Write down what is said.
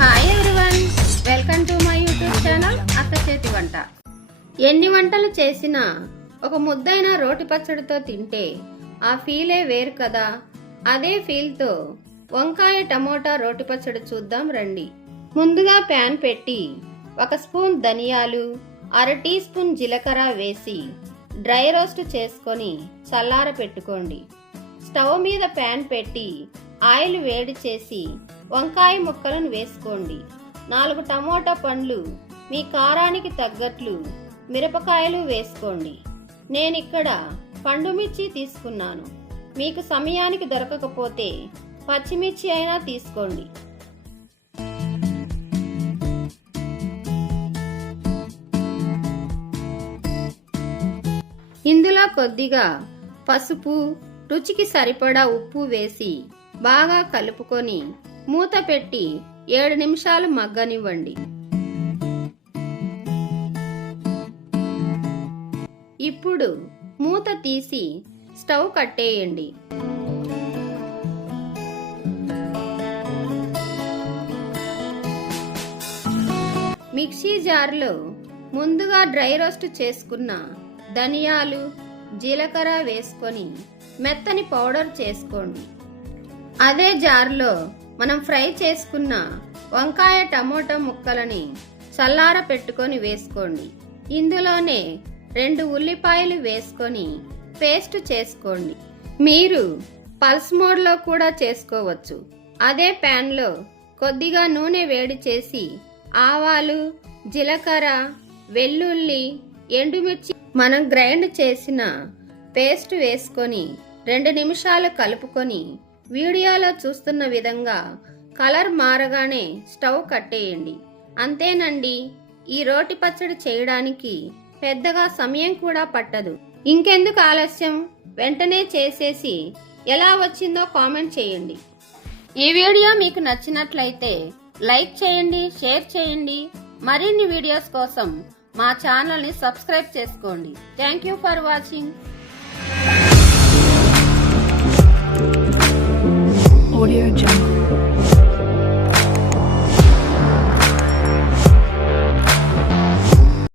Hi everyone, welcome to my YouTube channel అత్త చేతి వంట. ఎన్ని వంటలు చేసినా ఒక ముద్దైన రోటి పచ్చడితో తింటే ఆ ఫీలే వేరు కదా. అదే ఫీల్తో వంకాయ టమోటా రోటి పచ్చడి చూద్దాం రండి. ముందుగా ప్యాన్ పెట్టి 1 స్పూన్ ధనియాలు, 1/2 టీ స్పూన్ జీలకర్ర వేసి డ్రై రోస్ట్ చేసుకొని చల్లార పెట్టుకోండి. స్టవ్ మీద ప్యాన్ పెట్టి ఆయిల్ వేడి చేసి వంకాయ ముక్కలను వేసుకోండి. 4 టమోటా పండ్లు, మీ కారానికి తగ్గట్లు మిరపకాయలు వేసుకోండి. నేనిక్కడ పండుమిర్చి తీసుకున్నాను. మీకు సమయానికి దొరకకపోతే పచ్చిమిర్చి అయినా తీసుకోండి. ఇందులో కొద్దిగా పసుపు, రుచికి సరిపడా ఉప్పు వేసి బాగా కలుపుకొని మూత పెట్టి 7 నిమిషాలు మగ్గనివ్వండి. ఇప్పుడు మూత తీసి స్టవ్ కట్టేయండి. మిక్సీ జార్లో ముందుగా డ్రై రోస్ట్ చేసుకున్న ధనియాలు, జీలకర్ర వేసుకొని మెత్తని పౌడర్ చేసుకోండి. అదే జార్లో మనం ఫ్రై చేసుకున్న వంకాయ టమోటా ముక్కలని చల్లార పెట్టుకొని వేసుకోండి. ఇందులోనే 2 ఉల్లిపాయలు వేసుకొని పేస్ట్ చేసుకోండి. మీరు పల్స్ మోడ్లో కూడా చేసుకోవచ్చు. అదే ప్యాన్లో కొద్దిగా నూనె వేడి చేసి ఆవాలు, జీలకర్ర, వెల్లుల్లి, ఎండుమిర్చి మనం గ్రైండ్ చేసిన పేస్ట్ వేసుకొని 2 నిమిషాలు కలుపుకొని వీడియోలో చూస్తున్న విధంగా కలర్ మారగానే స్టవ్ కట్టేయండి. అంతేనండి, ఈ రోటి పచ్చడి చేయడానికి పెద్దగా సమయం కూడా పట్టదు. ఇంకెందుకు ఆలస్యం, వెంటనే చేసేసి ఎలా వచ్చిందో కామెంట్ చేయండి. ఈ వీడియో మీకు నచ్చినట్లయితే లైక్ చేయండి, షేర్ చేయండి. మరిన్ని వీడియోస్ కోసం మా ఛానల్ని సబ్స్క్రైబ్ చేసుకోండి. Thank you for watching. Audio Jungle.